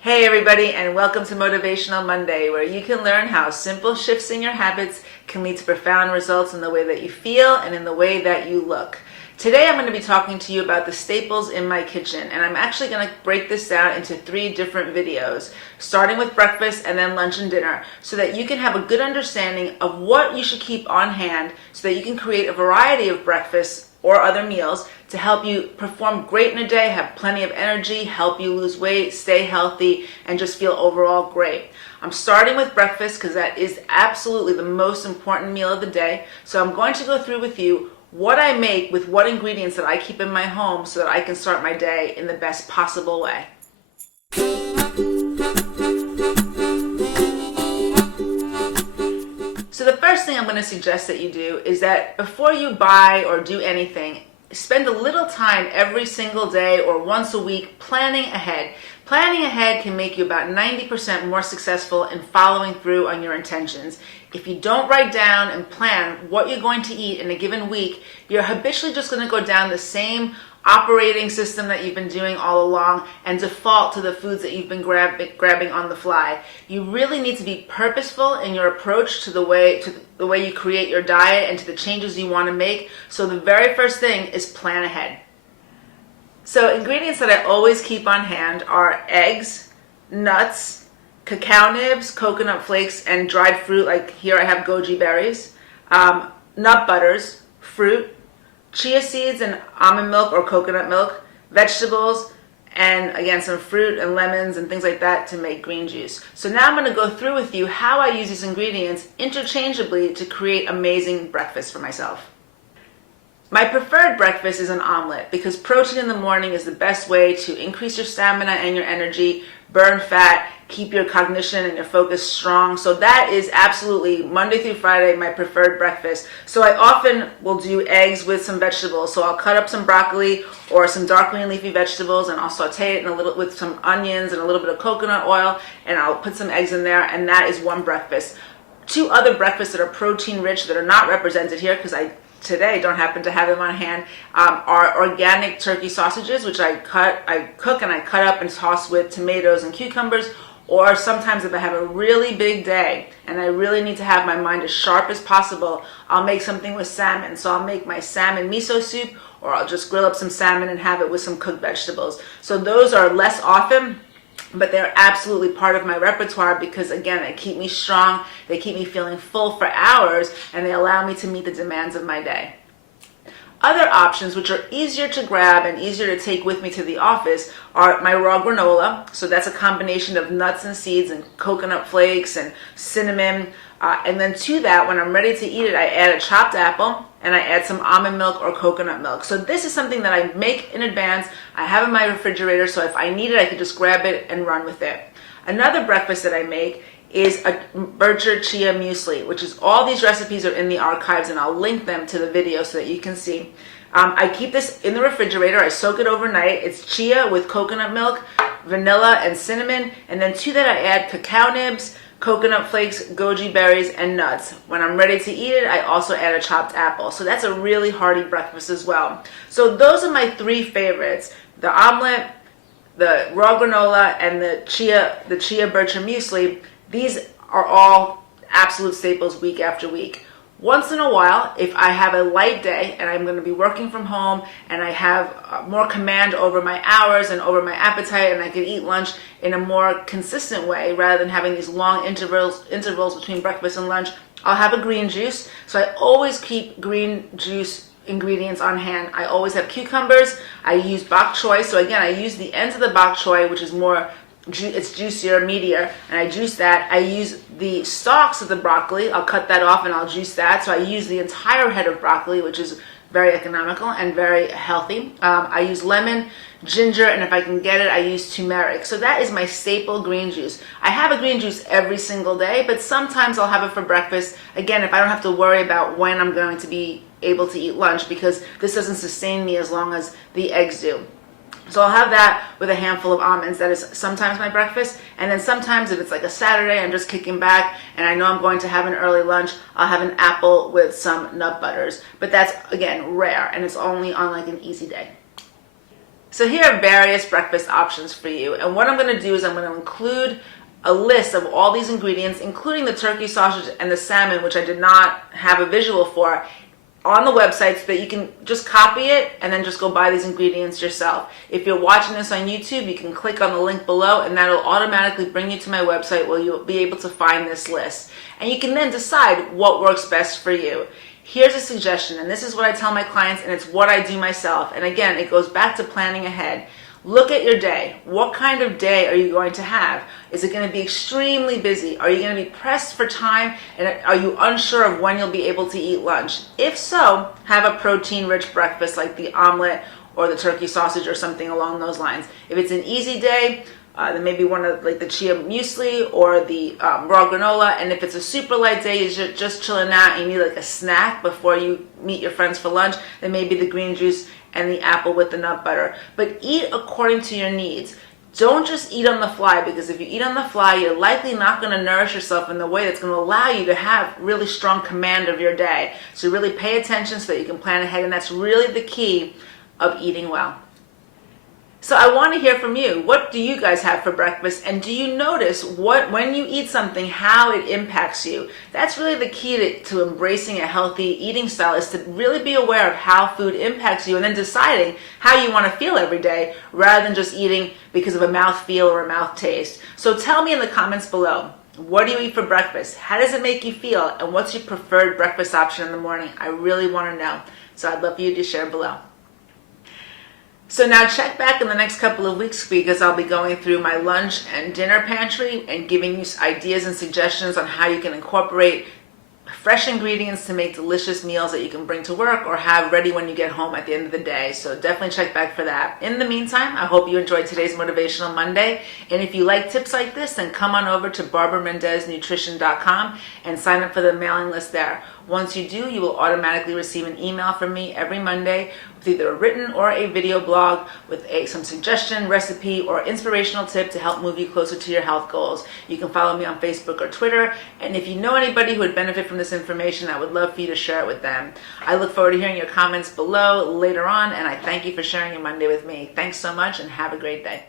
Hey everybody, and welcome to Motivational Monday, where you can learn how simple shifts in your habits can lead to profound results in the way that you feel and in the way that you look. Today I'm going to be talking to you about the staples in my kitchen, and I'm actually going to break this down into 3 different videos, starting with breakfast and then lunch and dinner, so that you can have a good understanding of what you should keep on hand so that you can create a variety of breakfasts or other meals to help you perform great in a day, have plenty of energy, help you lose weight, stay healthy, and just feel overall great. I'm starting with breakfast because that is absolutely the most important meal of the day. So I'm going to go through with you what I make with what ingredients that I keep in my home so that I can start my day in the best possible way. So the first thing I'm going to suggest that you do is that before you buy or do anything, spend a little time every single day or once a week planning ahead. Planning ahead can make you about 90% more successful in following through on your intentions. If you don't write down and plan what you're going to eat in a given week, you're habitually just going to go down the same operating system that you've been doing all along and default to the foods that you've been grabbing on the fly. You really need to be purposeful in your approach to the way you create your diet and to the changes you want to make. So the very first thing is plan ahead. So ingredients that I always keep on hand are eggs, nuts, cacao nibs, coconut flakes, and dried fruit. Like here I have goji berries, nut butters, fruit, chia seeds and almond milk or coconut milk, vegetables, and again some fruit and lemons and things like that to make green juice. So now I'm going to go through with you how I use these ingredients interchangeably to create amazing breakfast for myself. My preferred breakfast is an omelet because protein in the morning is the best way to increase your stamina and your energy, burn fat, keep your cognition and your focus strong. So that is absolutely Monday through Friday my preferred breakfast. So I often will do eggs with some vegetables. So I'll cut up some broccoli or some dark green leafy vegetables and I'll saute it with some onions and a little bit of coconut oil, and I'll put some eggs in there, and that is one breakfast. 2 other breakfasts that are protein rich that are not represented here because I today don't happen to have them on hand are organic turkey sausages, which I cook and I cut up and toss with tomatoes and cucumbers. Or sometimes if I have a really big day and I really need to have my mind as sharp as possible, I'll make something with salmon. So I'll make my salmon miso soup, or I'll just grill up some salmon and have it with some cooked vegetables. So those are less often, but they're absolutely part of my repertoire because, again, they keep me strong, they keep me feeling full for hours, and they allow me to meet the demands of my day. Other options, which are easier to grab and easier to take with me to the office, are my raw granola. So that's a combination of nuts and seeds and coconut flakes and cinnamon. And then to that, when I'm ready to eat it, I add a chopped apple and I add some almond milk or coconut milk. So this is something that I make in advance. I have in my refrigerator, so if I need it, I can just grab it and run with it. Another breakfast that I make is a Bircher chia muesli, which is all these recipes are in the archives, and I'll link them to the video so that you can see. I keep this in the refrigerator. I soak it overnight. It's chia with coconut milk, vanilla, and cinnamon, and then to that I add cacao nibs, coconut flakes, goji berries, and nuts. When I'm ready to eat it, I also add a chopped apple. So that's a really hearty breakfast as well. So those are my 3 favorites: the omelet, the raw granola, and the chia Bircher muesli. These are all absolute staples week after week. Once in a while, if I have a light day and I'm going to be working from home and I have more command over my hours and over my appetite, and I can eat lunch in a more consistent way rather than having these long intervals between breakfast and lunch, I'll have a green juice. So I always keep green juice ingredients on hand. I always have cucumbers. I use bok choy. So again, I use the ends of the bok choy, which is it's juicier, meatier, and I juice that. I use the stalks of the broccoli. I'll cut that off and I'll juice that. So I use the entire head of broccoli, which is very economical and very healthy. I use lemon, ginger, and if I can get it, I use turmeric. So that is my staple green juice. I have a green juice every single day, but sometimes I'll have it for breakfast. Again, if I don't have to worry about when I'm going to be able to eat lunch, because this doesn't sustain me as long as the eggs do. So I'll have that with a handful of almonds. That is sometimes my breakfast. And then sometimes if it's like a Saturday, I'm just kicking back and I know I'm going to have an early lunch, I'll have an apple with some nut butters. But that's, again, rare, and it's only on like an easy day. So here are various breakfast options for you. And what I'm going to do is I'm going to include a list of all these ingredients, including the turkey sausage and the salmon, which I did not have a visual for, on the website so that you can just copy it and then just go buy these ingredients yourself. If you're watching this on YouTube, you can click on the link below and that'll automatically bring you to my website where you'll be able to find this list. And you can then decide what works best for you. Here's a suggestion, and this is what I tell my clients, and it's what I do myself. And again, it goes back to planning ahead. Look at your day. What kind of day are you going to have? Is it going to be extremely busy? Are you going to be pressed for time? And are you unsure of when you'll be able to eat lunch? If so, have a protein-rich breakfast like the omelet or the turkey sausage or something along those lines. If it's an easy day, then maybe one of like the chia muesli or the raw granola. And if it's a super light day, you're just chilling out and you need like a snack before you meet your friends for lunch, then maybe the green juice and the apple with the nut butter. But eat according to your needs. Don't just eat on the fly, because if you eat on the fly, you're likely not going to nourish yourself in the way that's going to allow you to have really strong command of your day. So really pay attention so that you can plan ahead, and that's really the key of eating well. So I want to hear from you. What do you guys have for breakfast? And do you notice when you eat something, how it impacts you? That's really the key to embracing a healthy eating style, is to really be aware of how food impacts you and then deciding how you want to feel every day rather than just eating because of a mouth feel or a mouth taste. So tell me in the comments below, what do you eat for breakfast? How does it make you feel? And what's your preferred breakfast option in the morning? I really want to know. So I'd love for you to share below. So now check back in the next couple of weeks, because I'll be going through my lunch and dinner pantry and giving you ideas and suggestions on how you can incorporate fresh ingredients to make delicious meals that you can bring to work or have ready when you get home at the end of the day. So definitely check back for that. In the meantime, I hope you enjoyed today's Motivational Monday. And if you like tips like this, then come on over to BarbaraMendezNutrition.com and sign up for the mailing list there. Once you do, you will automatically receive an email from me every Monday with either a written or a video blog with some suggestion, recipe, or inspirational tip to help move you closer to your health goals. You can follow me on Facebook or Twitter, and if you know anybody who would benefit from this information, I would love for you to share it with them. I look forward to hearing your comments below later on, and I thank you for sharing your Monday with me. Thanks so much, and have a great day.